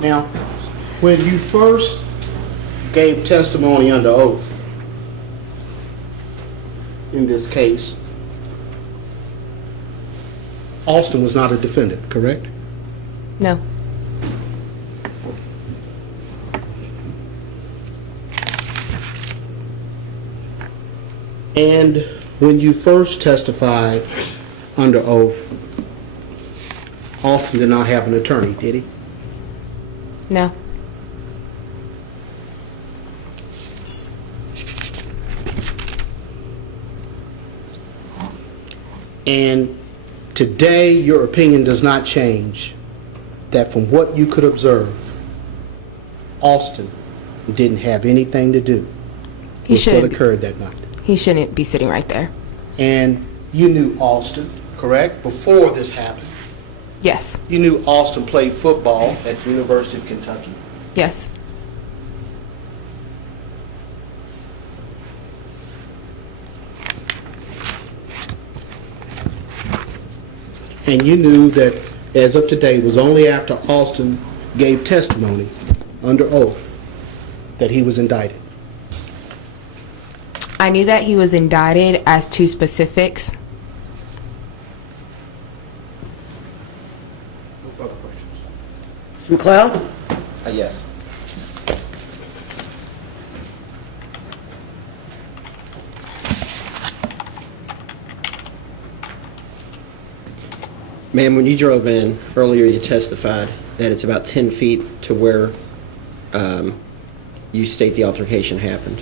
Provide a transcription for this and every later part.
Now, when you first gave testimony under oath in this case, Austin was not a defendant, correct? No. And when you first testified under oath, Austin did not have an attorney, did he? No. And today, your opinion does not change that from what you could observe, Austin didn't have anything to do with what occurred that night. He shouldn't be sitting right there. And you knew Austin, correct? Before this happened. Yes. You knew Austin played football at the University of Kentucky. Yes. And you knew that, as of today, it was only after Austin gave testimony under oath that he was indicted. I knew that he was indicted as to specifics. No further questions. Mr. McLeod? Yes. Ma'am, when you drove in earlier, you testified that it's about 10 feet to where you state the altercation happened,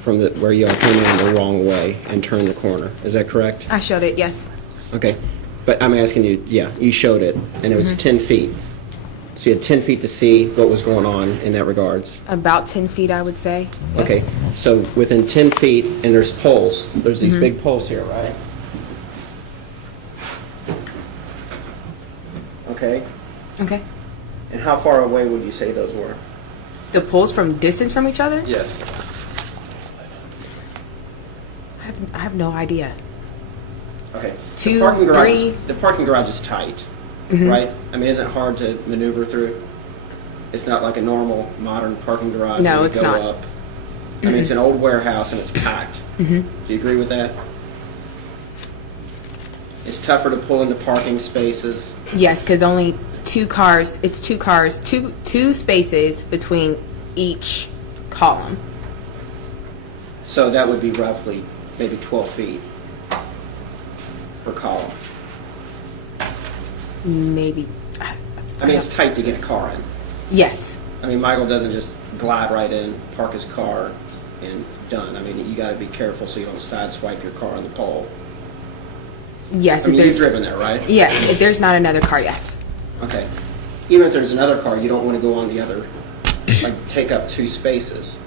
from where you all came in the wrong way and turned the corner. Is that correct? I showed it, yes. Okay. But I'm asking you, yeah, you showed it, and it was 10 feet. So you had 10 feet to see what was going on in that regards. About 10 feet, I would say. Yes. Okay. So within 10 feet, and there's poles. There's these big poles here, right? Okay. Okay. And how far away would you say those were? The poles from distance from each other? Yes. I have no idea. Okay. Two, The three. parking garage is tight, right? I mean, isn't it hard to maneuver through? It's not like a normal modern parking garage. No, where you it's go not. Up. I mean, it's an old warehouse and it's packed. Do you agree with that? It's tougher to pull into parking spaces. Yes, because only two cars, two spaces between each column. So that would be roughly maybe 12 feet per column. Maybe. I mean, it's tight to get a car in. Yes. I mean, Michael doesn't just glide right in, park his car, and done. I mean, you got to be careful so you don't sideswipe your car on the pole. Yes. I mean, if you've there's, driven there, right? yes, if there's not another car, yes. Okay. Even if there's another car, you don't want to go on the other, like take up two spaces.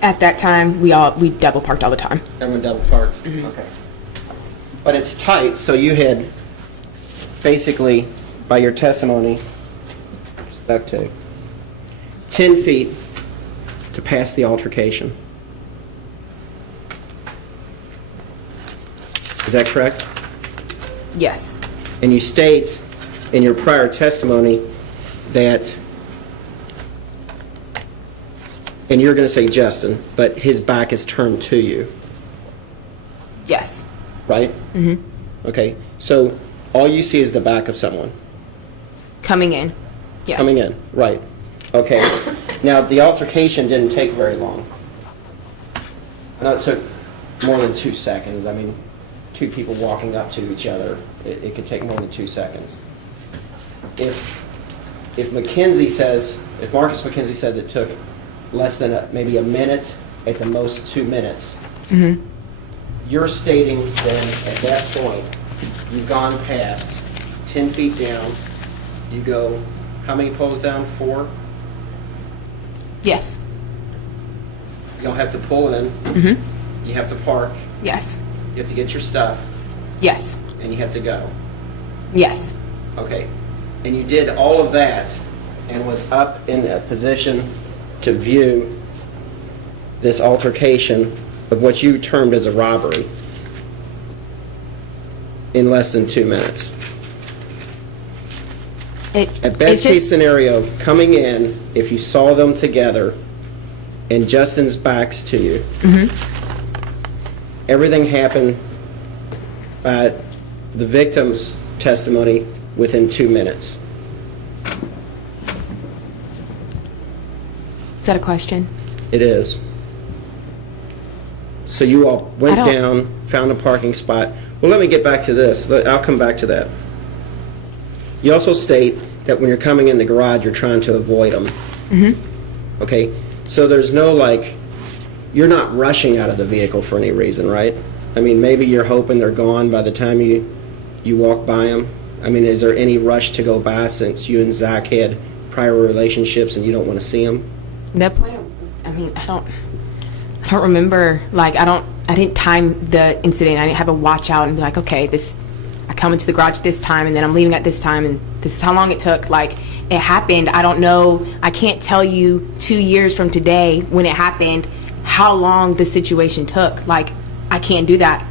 At that time, we double parked all the time. Everyone double parked? Okay. But it's tight, so you had basically, by your testimony, stuck to 10 feet to pass the altercation. Is that correct? Yes. And you state in your prior testimony that, and you're going to say Justin, but his back is turned to you, Yes. right? Mm-hmm. Okay, so all you see is the back of someone Coming in. Yes. coming in, right? Okay. Now, the altercation didn't take very long. I know it took more than 2 seconds. I mean, two people walking up to each other, it could take more than 2 seconds. If McKenzie says, if Marcus McKenzie says it took less than maybe a minute, at the most 2 minutes, you're stating then at that point, you've gone past 10 feet down, you go, how many poles down? 4? Yes. You'll have to pull in, you have to park, Yes. you have to get your stuff, Yes. and you have to go. Yes. Okay. And you did all of that and was up in a position to view this altercation of what you termed as a robbery. in less than 2 minutes. At It's best case just, scenario, coming in, if you saw them together and Justin's back's to you, everything happened, the victim's testimony within 2 minutes. is that a question? It is. So you all went I don't- down, found a parking spot. Well, let me get back to this. I'll come back to that. You also state that when you're coming in the garage, you're trying to avoid them. Okay? So there's no, like, you're not rushing out of the vehicle for any reason, right? I mean, maybe you're hoping they're gone by the time you walk by them. I mean, is there any rush to go by since you and Zach had prior relationships and you don't want to see them? That point, I mean, I don't remember, like, I didn't time the incident. I didn't have a watch out and be like, okay, I come into the garage at this time and then I'm leaving at this time and this is how long it took. Like, it happened. I don't know. I can't tell you 2 years from today when it happened how long the situation took. Like, I can't do that.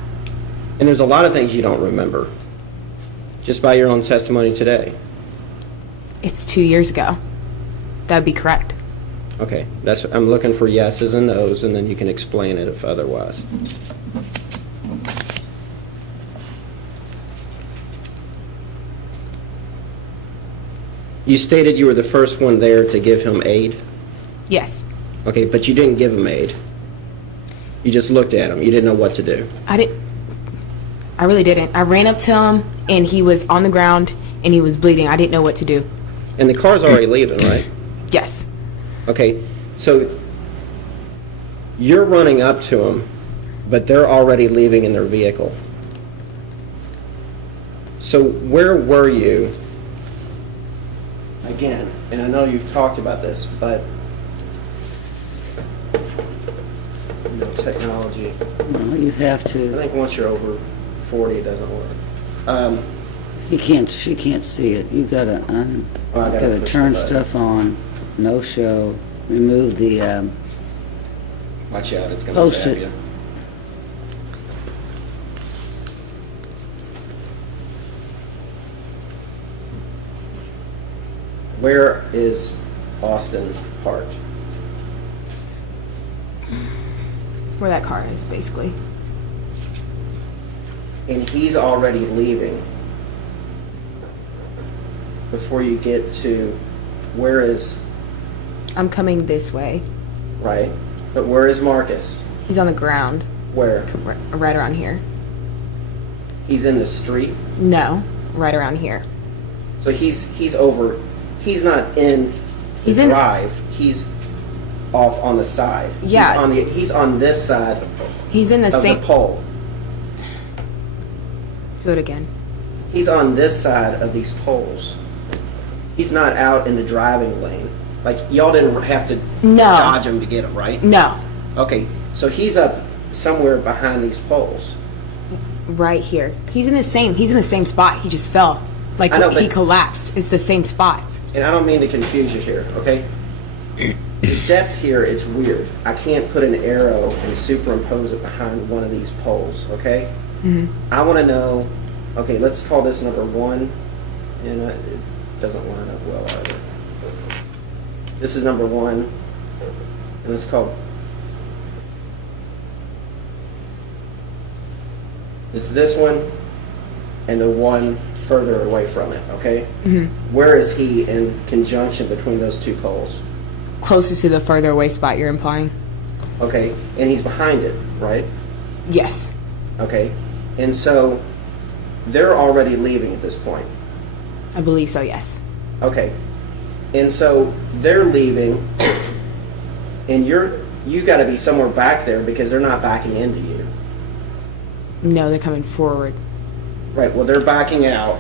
And there's a lot of things you don't remember, just by your own testimony today. It's 2 years ago. That would be correct. Okay, I'm looking for yeses and nos, and then you can explain it if otherwise. You stated you were the first one there to give him aid. Yes. Okay, but you didn't give him aid. You just looked at him. You didn't know what to do. I really didn't. I ran up to him and he was on the ground and he was bleeding. I didn't know what to do. And the car's already leaving, right? Yes. Okay, so you're running up to him, but they're already leaving in their vehicle. So where were you? Again, and I know you've talked about this, but technology. No, you have I to. think once you're over 40, it doesn't work. She can't see it. You gotta Oh, I gotta push turn the button. stuff on. No show. Remove the. Watch out, it's going to Post zap it. you. Where is Austin parked? Where that car is, basically. And he's already leaving before you get to where is, I'm coming this way. right? But where is Marcus? He's on the ground, Where? right around here. He's in the street. No, right around here. So he's over. He's not in the He's in- drive. He's off on the side. Yeah. He's on this side He's in the of same. the pole. Do it again. He's on this side of these poles. He's not out in the driving lane. Like, y'all didn't have to No. dodge him to get him, right? No, Okay, so he's up somewhere behind these poles. right here. He's in the same spot. He just fell. Like, I know, he but- collapsed. It's the same spot. And I don't mean to confuse you here, okay? The depth here, it's weird. I can't put an arrow and superimpose it behind one of these poles, okay? I want to know, okay, let's call this number 1, and it doesn't line up well either. This is number 1, and let's call, it's this one and the one further away from it, okay? Where is he in conjunction between those two poles? Closest to the further away spot you're implying. Okay, and he's behind it, right? Yes. Okay, and so they're already leaving at this point. I believe so, yes. Okay, and so they're leaving, and you got to be somewhere back there because they're not backing into you. No, they're coming forward. Right, well, they're backing out,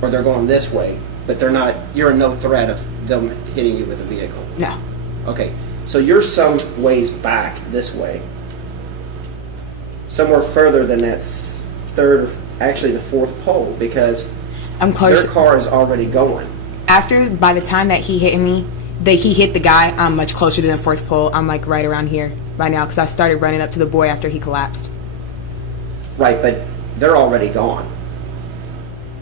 or they're going this way, but they're not, you're in no threat of them hitting you with a vehicle. No. Okay, so you're some ways back this way, somewhere further than that third, actually the fourth pole, because I'm close. their car is already going. By the time that he hit me, he hit the guy, I'm much closer than the fourth pole. I'm like right around here by now because I started running up to the boy after he collapsed. Right, but they're already gone.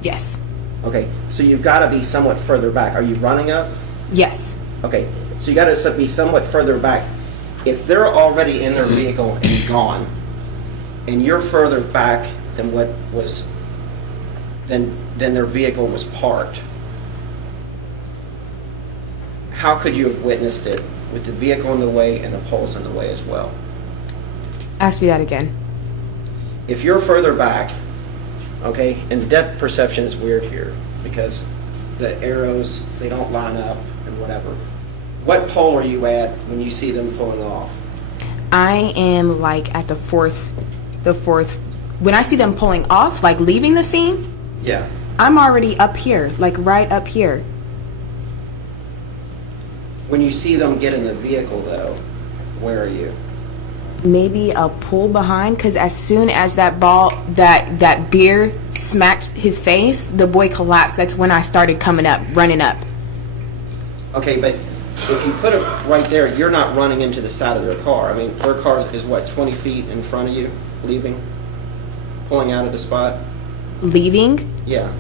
Yes. Okay, so you've got to be somewhat further back. Are you running up? Yes. Okay, so you got to be somewhat further back. If they're already in their vehicle and gone, and you're further back than what was, than their vehicle was parked, how could you have witnessed it with the vehicle in the way and the poles in the way as well? Ask me that again. If you're further back, okay, and the depth perception is weird here because the arrows, they don't line up and whatever. What pole are you at when you see them pulling off? I am like at the fourth, when I see them pulling off, like leaving the scene, Yeah. I'm already up here, like right up here. When you see them get in the vehicle though, where are you? Maybe a pull behind, because as soon as that beer smacked his face, the boy collapsed. That's when I started running up. Okay, but if you put it right there, you're not running into the side of their car. I mean, their car is what, 20 feet in front of you, leaving, pulling out of the spot? Leaving? Yeah.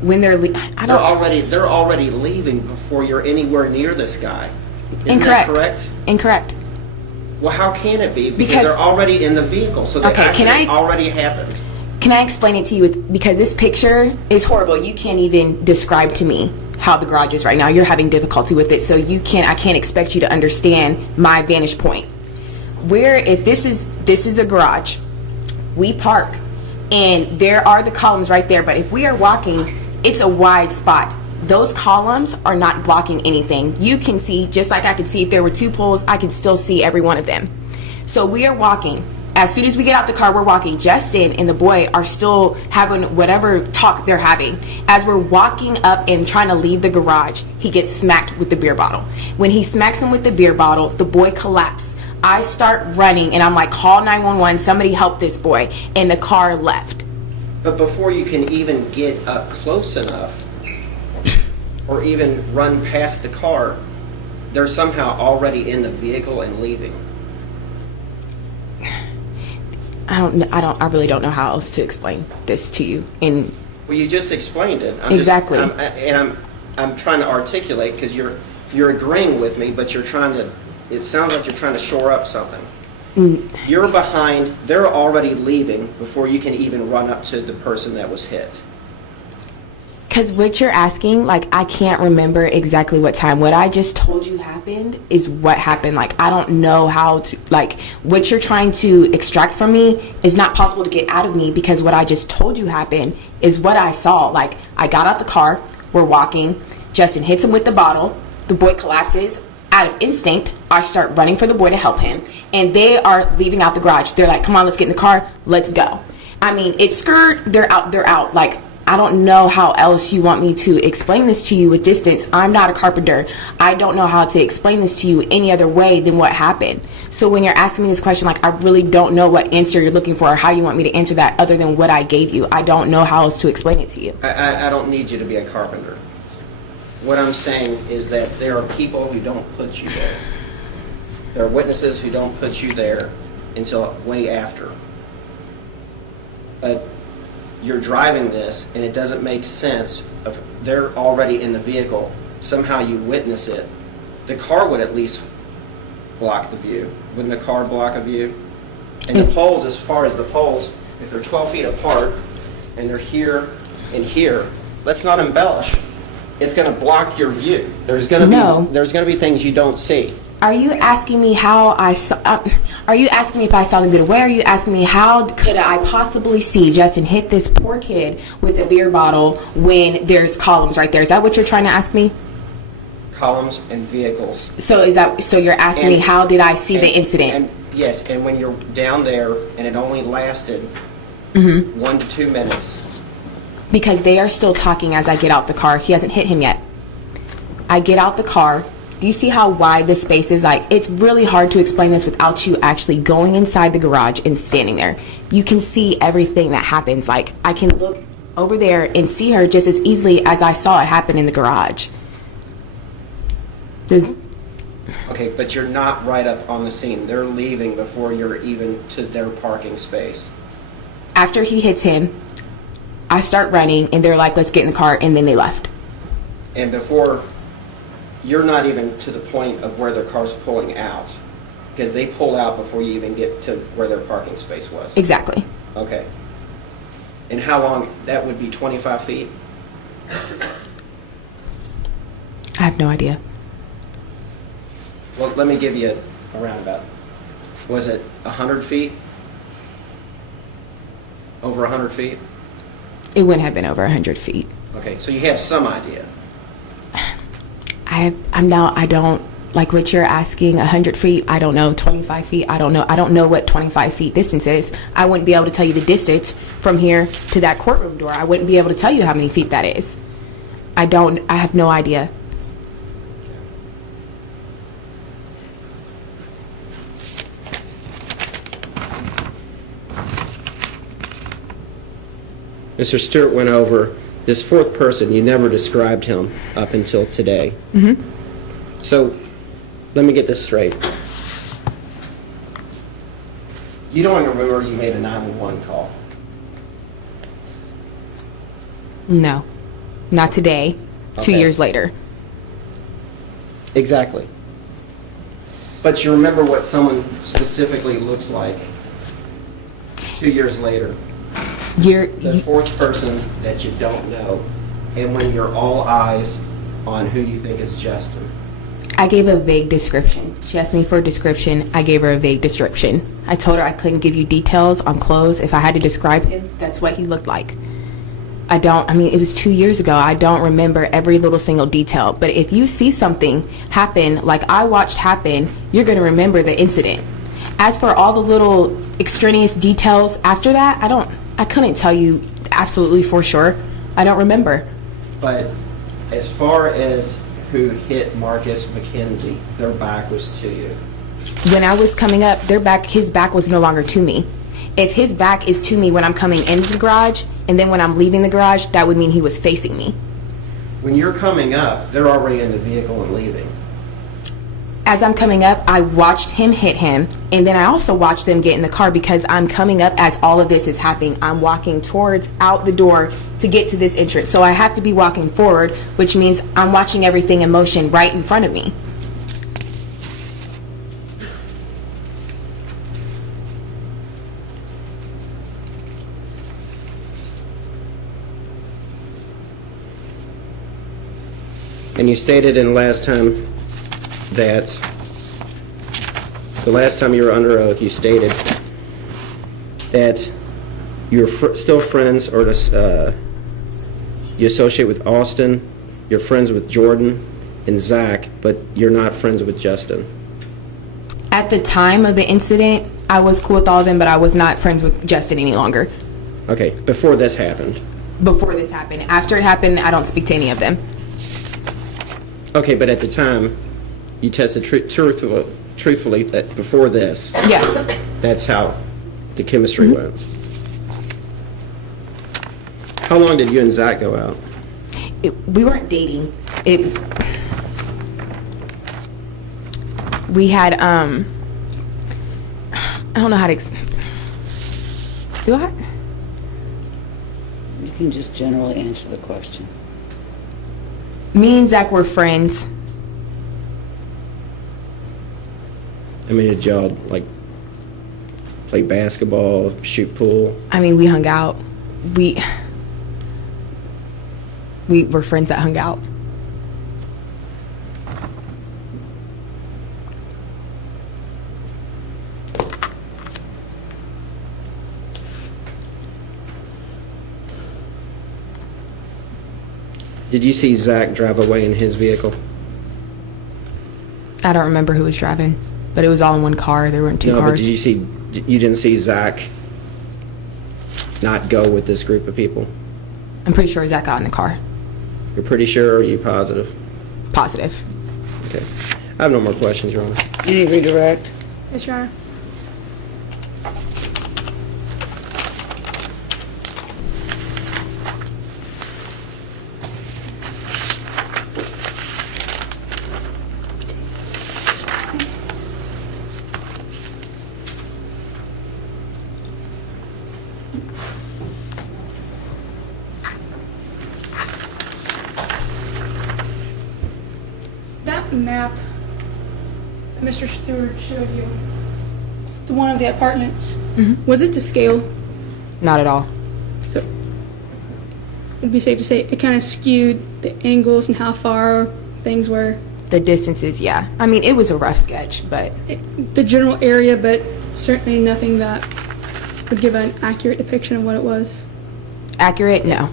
When they're They're already leaving before you're anywhere near this guy. Isn't Incorrect. that correct? Incorrect. Well, how can it be? Because They're already in the vehicle, so the Okay, accident already happened. Can I explain it to you? Because this picture is horrible. You can't even describe to me how the garage is right now. You're having difficulty with it, so I can't expect you to understand my vantage point. Where if this is the garage, we park, and there are the columns right there. But if we are walking, it's a wide spot. Those columns are not blocking anything. You can see, just like I could see if there were two poles, I can still see every one of them. So we are walking. As soon as we get out the car, we're walking. Justin and the boy are still having whatever talk they're having. As we're walking up and trying to leave the garage, he gets smacked with the beer bottle. When he smacks him with the beer bottle, the boy collapses. I start running and I'm like, call 911, somebody help this boy. And the car left. But before you can even get up close enough, or even run past the car, they're somehow already in the vehicle and leaving. I really don't know how else to explain this to you. And Well, you just explained it. Exactly. I'm trying to articulate because you're agreeing with me, but it sounds like you're trying to shore up something. You're behind, they're already leaving before you can even run up to the person that was hit. because what you're asking, like, I can't remember exactly what time. What I just told you happened is what happened. Like, I don't know how to, like, what you're trying to extract from me is not possible to get out of me, because what I just told you happened is what I saw. Like, I got out the car, we're walking, Justin hits him with the bottle, the boy collapses. Out of instinct, I start running for the boy to help him, and they are leaving out the garage. They're like, come on, let's get in the car, let's go. I mean, it's skirt, they're out. Like, I don't know how else you want me to explain this to you with distance. I'm not a carpenter. I don't know how to explain this to you any other way than what happened. So when you're asking me this question, like, I really don't know what answer you're looking for or how you want me to answer that other than what I gave you. I don't know how else to explain it to you. I don't need you to be a carpenter. What I'm saying is that there are people who don't put you there. There are witnesses who don't put you there until way after. But you're driving this, and it doesn't make sense. They're already in the vehicle. Somehow you witness it. The car would at least block the view. Wouldn't a car block a view? And the poles, as far as the poles, if they're 12 feet apart, and they're here and here, let's not embellish. It's going to block your view. There's going to be things you don't see. Are you asking me how I saw? Are you asking me if I saw the video? Where are you asking me how could I possibly see Justin hit this poor kid with a beer bottle when there's columns right there? Is that what you're trying to ask me? Columns and vehicles. So you're asking me how did I see the incident? And yes, and when you're down there and it only lasted 1 to 2 minutes. Because they are still talking as I get out the car. He hasn't hit him yet. I get out the car. Do you see how wide this space is? Like, it's really hard to explain this without you actually going inside the garage and standing there. You can see everything that happens. Like, I can look over there and see her just as easily as I saw it happen in the garage. Okay, but you're not right up on the scene. They're leaving before you're even to their parking space. After he hits him, I start running, and they're like, let's get in the car, and then they left. And before, you're not even to the point of where their car's pulling out, because they pull out before you even get to where their parking space was. Exactly. Okay. And how long, that would be 25 feet? I have no idea. Well, let me give you a roundabout. Was it 100 feet? Over 100 feet? It wouldn't have been over 100 feet. Okay, so you have some idea. I don't, like what you're asking, 100 feet, I don't know, 25 feet, I don't know. I don't know what 25 feet distance is. I wouldn't be able to tell you the distance from here to that courtroom door. I wouldn't be able to tell you how many feet that is. I have no idea. Mr. Stewart went over this fourth person. You never described him up until today. Mm-hmm. So, let me get this straight. You don't even remember you made a 911 call? No, not today. 2 Okay. years later. Exactly. But you remember what someone specifically looks like 2 years later. The fourth person that you don't know, and when you're all eyes on who you think is Justin. I gave a vague description. She asked me for a description. I gave her a vague description. I told her I couldn't give you details on clothes. If I had to describe him, that's what he looked like. It was 2 years ago. I don't remember every little single detail. But if you see something happen, like I watched happen, you're going to remember the incident. As for all the little extraneous details after that, I couldn't tell you absolutely for sure. I don't remember. But as far as who hit Marcus McKenzie, their back was to you. When I was coming up, his back was no longer to me. If his back is to me when I'm coming into the garage, and then when I'm leaving the garage, that would mean he was facing me. When you're coming up, they're already in the vehicle and leaving. As I'm coming up, I watched him hit him, and then I also watched them get in the car because I'm coming up as all of this is happening. I'm walking towards out the door to get to this entrance. So I have to be walking forward, which means I'm watching everything in motion right in front of me. And you stated in the last time you were under oath, you stated that you're still friends, or you associate with Austin, you're friends with Jordan and Zach, but you're not friends with Justin. At the time of the incident, I was cool with all of them, but I was not friends with Justin any longer. Okay, before this happened. Before this happened. After it happened, I don't speak to any of them. Okay, but at the time, you tested truthfully that before this, Yes. that's how the chemistry went. How long did you and Zach go out? We weren't dating. We had, I don't know how to, do I? You can just generally answer the question. Me and Zach were friends. I mean, did y'all, like, play basketball, shoot pool? We hung out. We were friends that hung out. Did you see Zach drive away in his vehicle? I don't remember who was driving, but it was all in one car. There weren't two No, but cars. you didn't see Zach not go with this group of people? I'm pretty sure Zach got in the car. You're pretty sure, or are you positive? Positive. Okay. I have no more questions, Your Honor. Any redirect? Yes, Your Honor. the map that Mr. Stewart showed you, the one of the apartments, was it to scale? Not at all. So it would be safe to say it kind of skewed the angles and how far things were. The distances, yeah. I mean, it was a rough sketch, but The general area, but certainly nothing that would give an accurate depiction of what it was. accurate? No.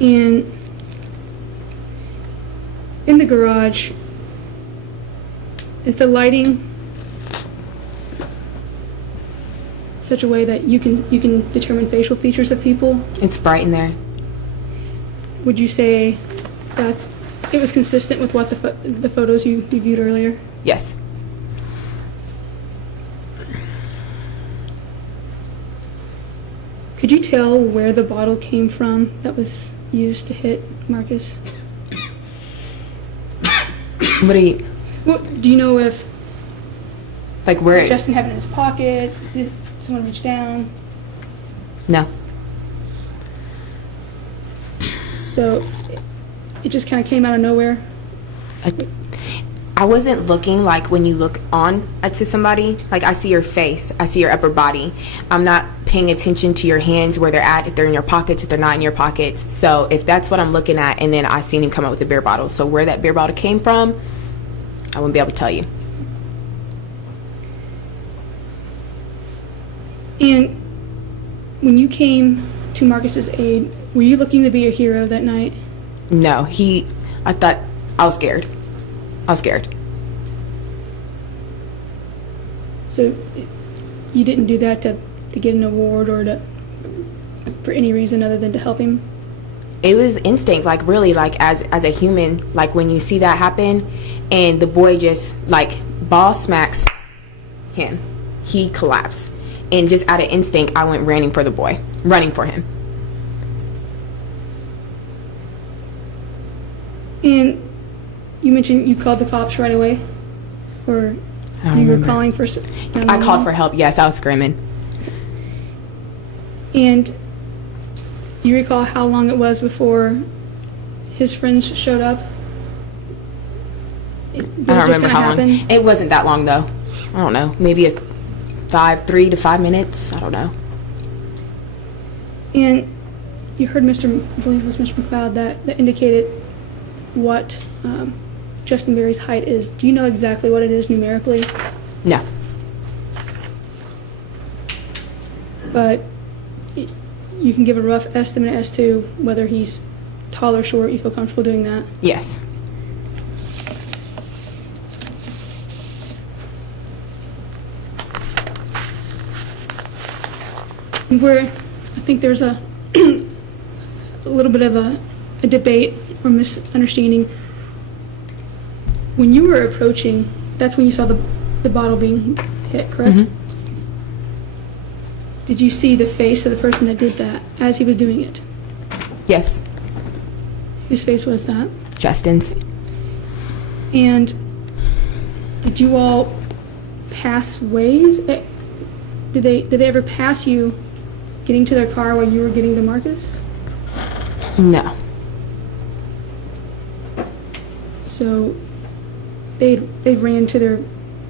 And in the garage, is the lighting such a way that you can determine facial features of people? It's bright in there. Would you say that it was consistent with what the photos you viewed earlier? Yes. Could you tell where the bottle came from that was used to hit Marcus? What do you, Well, do you know if like where? Justin had it in his pocket? Did someone reach down? No. So it just kind of came out of nowhere? I wasn't looking like when you look on to somebody, like I see your face, I see your upper body. I'm not paying attention to your hands, where they're at, if they're in your pockets, if they're not in your pockets. So if that's what I'm looking at, and then I seen him come out with a beer bottle. So where that beer bottle came from, I wouldn't be able to tell you. And when you came to Marcus's aid, were you looking to be a hero that night? No, I thought, I was scared. I was scared. So you didn't do that to get an award or for any reason other than to help him? It was instinct, like really, like as a human, like when you see that happen and the boy just like ball smacks him, he collapsed. And just out of instinct, I went running for the boy, running for him. And you mentioned you called the cops right away? Or I don't you were remember. calling for... I called for help, yes, I was screaming. And do you recall how long it was before his friends showed up? Did it I don't just remember kinda how long. happen? It wasn't that long though. I don't know, maybe 3 to 5 minutes, I don't know. And you heard I believe it was Mr. McLeod, that indicated what Justin Berry's height is. Do you know exactly what it is numerically? No. But you can give a rough estimate as to whether he's tall or short. You feel comfortable doing that? Yes. I think there's a little bit of a debate or misunderstanding. When you were approaching, that's when you saw the bottle being hit, correct? Mhm. Did you see the face of the person that did that as he was doing it? Yes. Whose face was that? Justin's. And did you all pass ways? Did they ever pass you getting to their car while you were getting to Marcus? No. So they ran to their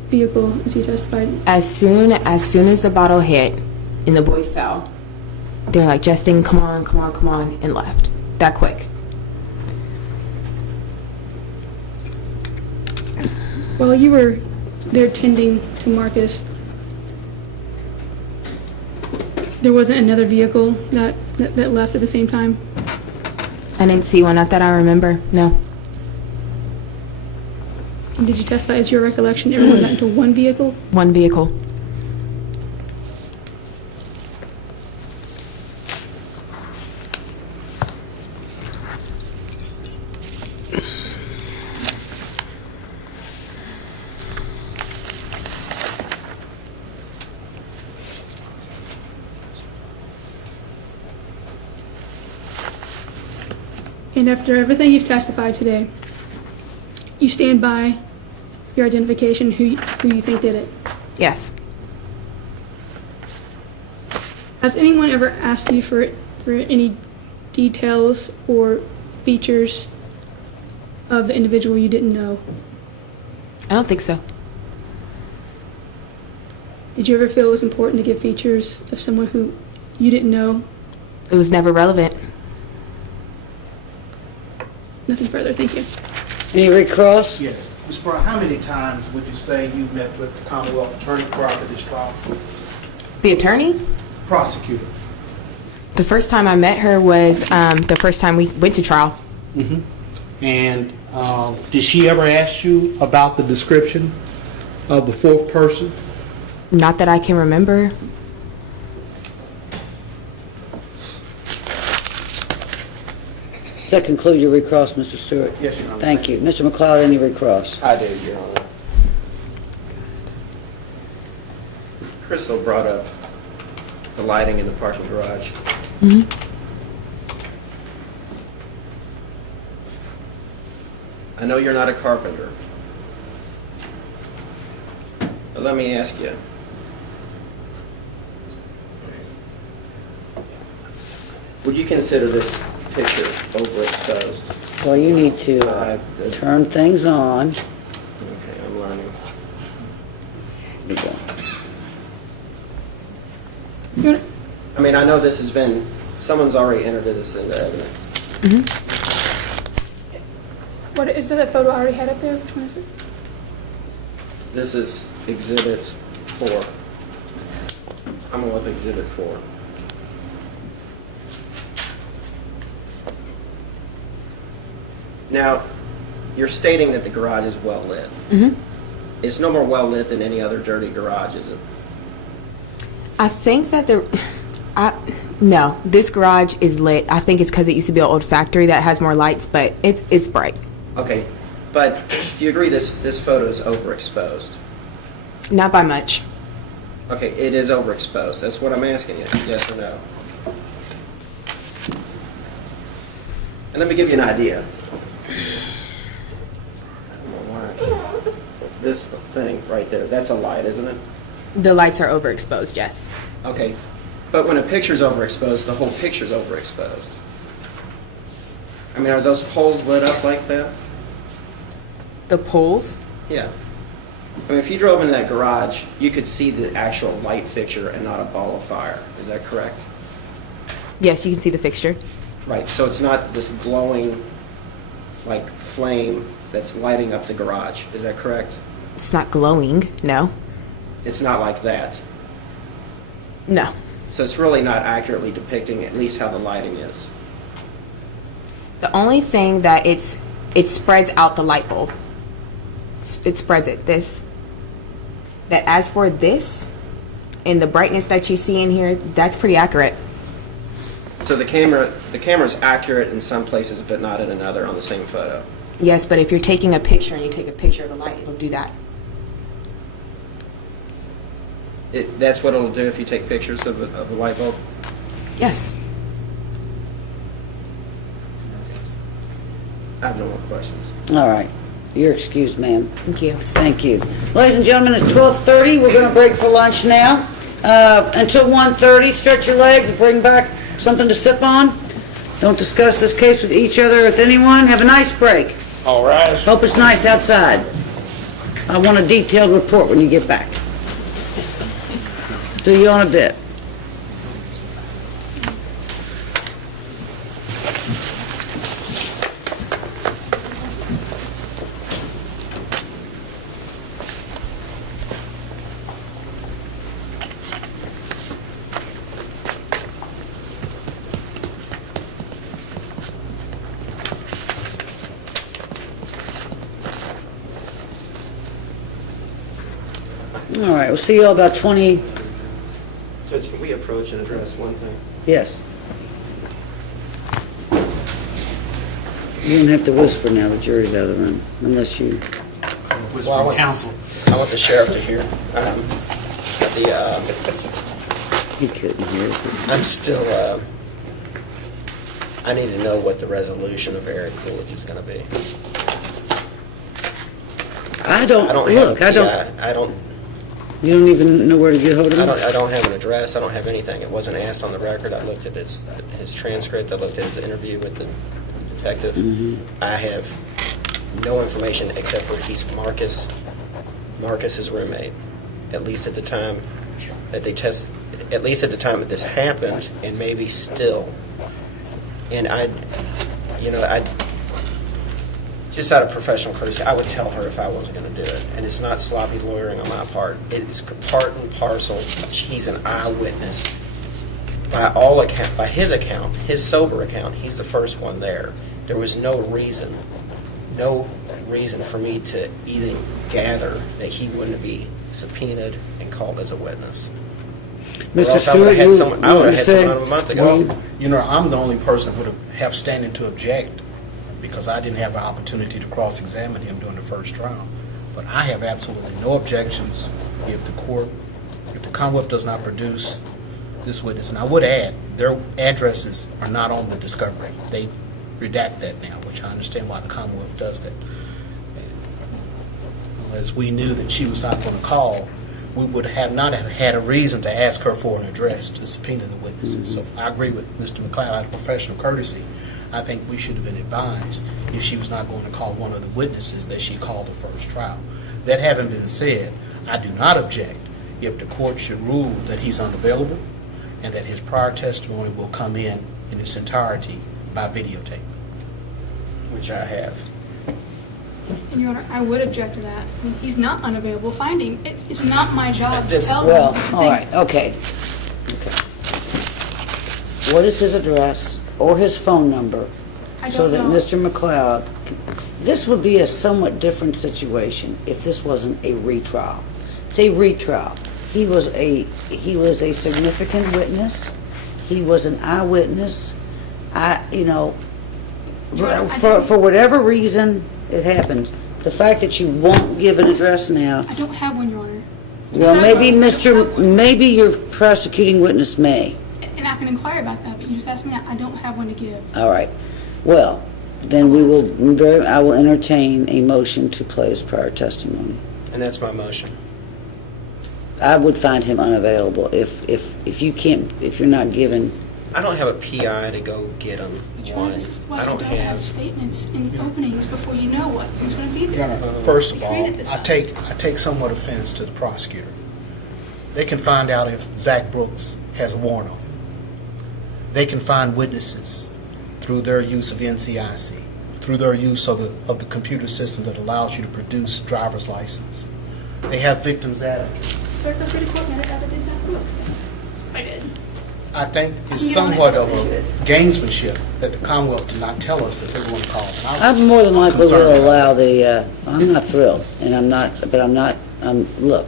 vehicle, as you testified. As soon as the bottle hit and the boy fell, they're like, Justin, come on, come on, come on, and left. That quick. While you were there tending to Marcus, there wasn't another vehicle that left at the same time? I didn't see one, not that I remember. No. And did you testify, as your recollection, everyone got into one vehicle? One vehicle. And after everything you've testified today, you stand by your identification, who you think did it? Yes. Has anyone ever asked you for any details or features of the individual you didn't know? I don't think so. Did you ever feel it was important to give features of someone who you didn't know? It was never relevant. Nothing further, thank you. Any recross? Yes. Ms. Brown, how many times would you say you met with the Commonwealth Attorney prior to this trial? The attorney? Prosecutor. The first time I met her was the first time we went to trial. And did she ever ask you about the description of the fourth person? Not that I can remember. Does that conclude your recross, Mr. Stewart? Yes, Your Honor. Thank you. Mr. McLeod, any recross? I do, Your Honor. Crystal brought up the lighting in the parking garage. I know you're not a carpenter, but let me ask you. Would you consider this picture overexposed? Well, you need to turn things on. Okay, I'm learning. Here we go. Your Honor, I mean, I know this has been, someone's already entered this into evidence. what is that photo I already had up there? Which one is it? This is Exhibit 4. I'm going with Exhibit 4. Now, you're stating that the garage is well lit. It's no more well lit than any other dirty garage, is it? I think that no, this garage is lit. I think it's because it used to be an old factory that has more lights, but it's bright. Okay, but do you agree this photo is overexposed? Not by much. Okay, it is overexposed. That's what I'm asking you, yes or no? And let me give you an idea. I don't know why. This thing right there, that's a light, isn't it? The lights are overexposed, yes. Okay, but when a picture's overexposed, the whole picture's overexposed. I mean, are those poles lit up like that? The poles? Yeah. I mean, if you drove into that garage, you could see the actual light fixture and not a ball of fire. Is that correct? Yes, you can see the fixture. Right, so it's not this glowing, like, flame that's lighting up the garage. Is that correct? It's not glowing, no. It's not like that. No. So it's really not accurately depicting at least how the lighting is. The only thing that it spreads out the light bulb. It spreads it. That as for this, and the brightness that you see in here, that's pretty accurate. So the camera's accurate in some places, but not in another on the same photo. Yes, but if you're taking a picture and you take a picture of the light, it'll do that. That's what it'll do if you take pictures of a light bulb? Yes. I have no more questions. All right. You're excused, ma'am. Thank you. Thank you. Ladies and gentlemen, it's 12:30. We're going to break for lunch now. Until 1:30, stretch your legs, bring back something to sip on. Don't discuss this case with each other or with anyone. Have a nice break. All right. Hope it's nice outside. I want a detailed report when you get back. See you in a bit. All right, we'll see you all about 20. Judge, can we approach and address one thing? Yes. You don't have to whisper now, the jury's out of the room, unless you... Whispering counsel. I want the sheriff to hear. He couldn't hear it. I'm still, I need to know what the resolution of Eric Coolidge is going to be. I don't have I don't... I don't. You don't even know where to get hold of him? I don't have an address. I don't have anything. It wasn't asked on the record. I looked at his transcript. I looked at his interview with the detective. I have no information except for he's Marcus's roommate, at least at the time that they test, at least at the time that this happened, and maybe still. And I just out of professional courtesy, I would tell her if I wasn't going to do it. And it's not sloppy lawyering on my part. It's part and parcel. He's an eyewitness. By his account, his sober account, he's the first one there. There was no reason for me to even gather that he wouldn't be subpoenaed and called as a witness. Or Mr. else I would have Stewart, had someone a month ago. You know, I'm the only person who would have standing to object because I didn't have an opportunity to cross-examine him during the first trial. But I have absolutely no objections if the Commonwealth does not produce this witness. And I would add, their addresses are not on the discovery. They redact that now, which I understand why the Commonwealth does that. As we knew that she was not going to call, we would have not have had a reason to ask her for an address to subpoena the witnesses. So I agree with Mr. McLeod, out of professional courtesy. I think we should have been advised, if she was not going to call one of the witnesses, that she called the first trial. That having been said, I do not object if the court should rule that he's unavailable and that his prior testimony will come in its entirety by videotape. Which I have. And Your Honor, I would object to that. I mean, he's not unavailable. Finding, it's not my job to That's- tell well, him. all right, okay. What is his address or his phone number? I So don't that know. Mr. McLeod, this would be a somewhat different situation if this wasn't a retrial. It's a retrial. He was a significant witness. He was an eyewitness. For whatever reason it happens, the fact that you won't give an address now, I don't have one, Your Honor. well, Exactly. maybe your prosecuting witness may. And I can inquire about that, but you just asked me, I don't have one to give. All right. Well, then I will entertain a motion to play his prior testimony. And that's my motion. I would find him unavailable if you're not given. Uh, I don't have a PI to go get him. One. This is why I don't have. statements in openings before you know who's going to be Your there. Honor, first of We all, created this I mess. take somewhat offense to the prosecutor. They can find out if Zach Brooks has a warrant on him. They can find witnesses through their use of NCIC, through their use of the computer system that allows you to produce driver's license. They have victims' advocates. Circle City Court met it as it did Zach Brooks. That's what I did. I think it's I can somewhat get of on a that. gamesmanship that the Commonwealth did not tell us that they were going to call. And I was I more than likely concerned will about allow the, I'm not thrilled, and I'm not, look.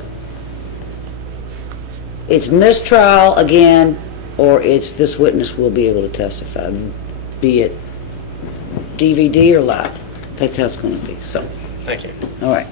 It's mistrial again, or it's this witness will be able to testify, be it DVD or live. That's how it's going to be, so, Thank you. all right.